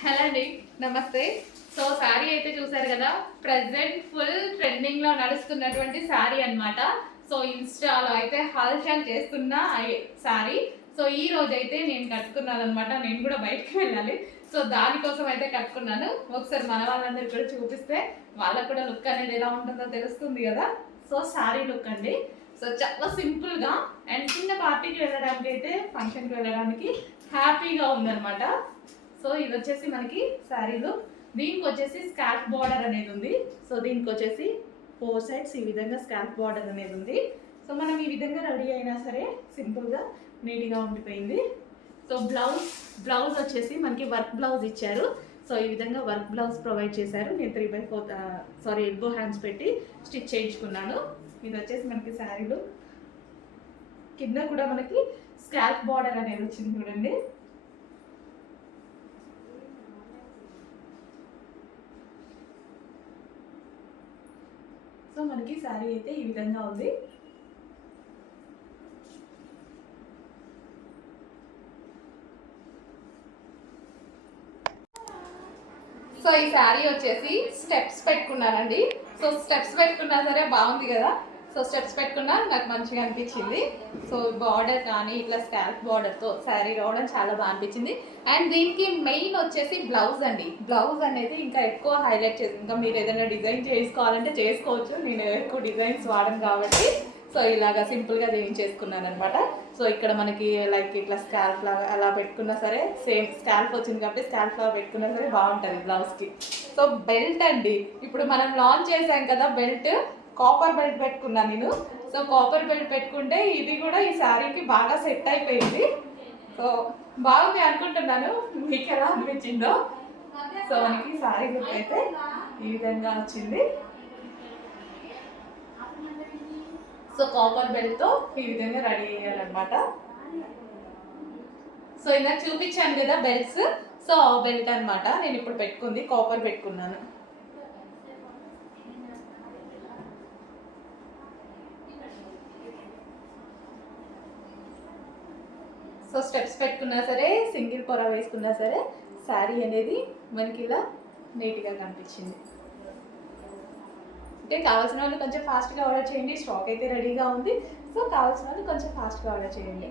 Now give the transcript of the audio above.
Hello అండి నమస్తే so sari అయితే చూసారు కదా ప్రజెంట్ ఫుల్ ట్రెండింగ్లో నడుస్తున్నటువంటి శారీ అన్నమాట సో ఇన్స్టాలో అయితే హల్చల్ చేస్తున్న శారీ సో ఈ రోజు అయితే నేను కట్టుకున్నాను అనమాట నేను కూడా బయటకు వెళ్ళాలి సో దానికోసం అయితే కట్టుకున్నాను ఒకసారి మన వాళ్ళందరికీ కూడా చూపిస్తే వాళ్ళకు కూడా లుక్ అనేది ఎలా ఉంటుందో తెలుస్తుంది కదా సో శారీ లుక్ అండి సో చాలా సింపుల్గా అండ్ చిన్న పార్టీకి వెళ్ళడానికి అయితే ఫంక్షన్కి వెళ్ళడానికి హ్యాపీగా ఉందన్నమాట. సో ఇది వచ్చేసి మనకి శారీలు. దీనికి వచ్చేసి స్కాల్ప్ బార్డర్ అనేది ఉంది సో దీనికి వచ్చేసి ఫోర్ సైడ్స్ ఈ విధంగా స్కాల్ప్ బార్డర్ అనేది ఉంది సో మనం ఈ విధంగా రెడీ అయినా సరే సింపుల్గా నీట్గా ఉండిపోయింది. సో బ్లౌజ్ బ్లౌజ్ వచ్చేసి మనకి వర్క్ బ్లౌజ్ ఇచ్చారు. సో ఈ విధంగా వర్క్ బ్లౌజ్ ప్రొవైడ్ చేశారు. నేను three by four sorry elbow hands పెట్టి స్టిచ్ చేయించుకున్నాను. ఇది వచ్చేసి మనకి శారీలు. కింద కూడా మనకి స్కాల్ప్ బార్డర్ అనేది వచ్చింది చూడండి. సో మనకి శారీ అయితే ఈ విధంగా ఉంది. సో ఈ శారీ వచ్చేసి స్టెప్స్ పెట్టుకున్నానండి. సో స్టెప్స్ పెట్టుకున్నా సరే బాగుంది కదా. సో స్టెప్స్ పెట్టుకున్నా నాకు మంచిగా అనిపించింది. సో బార్డర్ కానీ ఇట్లా స్కాల్ప్ బార్డర్తో శారీ రావడం చాలా బాగా అనిపించింది. అండ్ దీనికి మెయిన్ వచ్చేసి బ్లౌజ్ అండి. బ్లౌజ్ అనేది ఇంకా ఎక్కువ హైలైట్ చేసి ఇంకా మీరు ఏదైనా డిజైన్ చేసుకోవాలంటే చేసుకోవచ్చు. నేను ఎక్కువ డిజైన్స్ వాడను కాబట్టి. సో ఇలాగా సింపుల్గా చేసుకున్నాను అనమాట సో ఇక్కడ మనకి లైక్ ఇట్లా స్కాల్ఫ్ లాగా అలా పెట్టుకున్నా సరే సేమ్ స్కాల్ఫ్ వచ్చింది కాబట్టి స్కాల్ఫ్ లాగా పెట్టుకున్నా సరే బాగుంటుంది బ్లౌజ్కి. సో బెల్ట్ అండి. ఇప్పుడు మనం లాంచ్ చేసాం కదా బెల్ట్. కాపర్ బెల్ట్ పెట్టుకున్నా నేను. సో కాపర్ బెల్ట్ పెట్టుకుంటే ఇది కూడా ఈ శారీకి బాగా సెట్ అయిపోయింది. సో బాగుంది అనుకుంటున్నాను. మీకు ఎలా అనిపించిందో? సో మనకి శారీ లుక్ అయితే ఈ విధంగా వచ్చింది. సో కాపర్ బెల్ట్తో ఈ విధంగా రెడీ అయ్యారనమాట సో ఇందాక చూపించాను కదా బెల్ట్స్ సో ఆ బెల్ట్ అనమాట నేను ఇప్పుడు పెట్టుకుంది కాపర్ పెట్టుకున్నాను. సో స్టెప్స్ పెట్టుకున్నా సరే సింగిల్ పొర వేసుకున్నా సరే శారీ అనేది మనకి ఇలా నీట్గా కనిపించింది. అంటే కావాల్సిన వాళ్ళు కొంచెం ఫాస్ట్గా ఆర్డర్ చేయండి స్టాక్ అయితే రెడీగా ఉంది. సో కావాల్సిన వాళ్ళు కొంచెం ఫాస్ట్గా ఆర్డర్ చేయండి.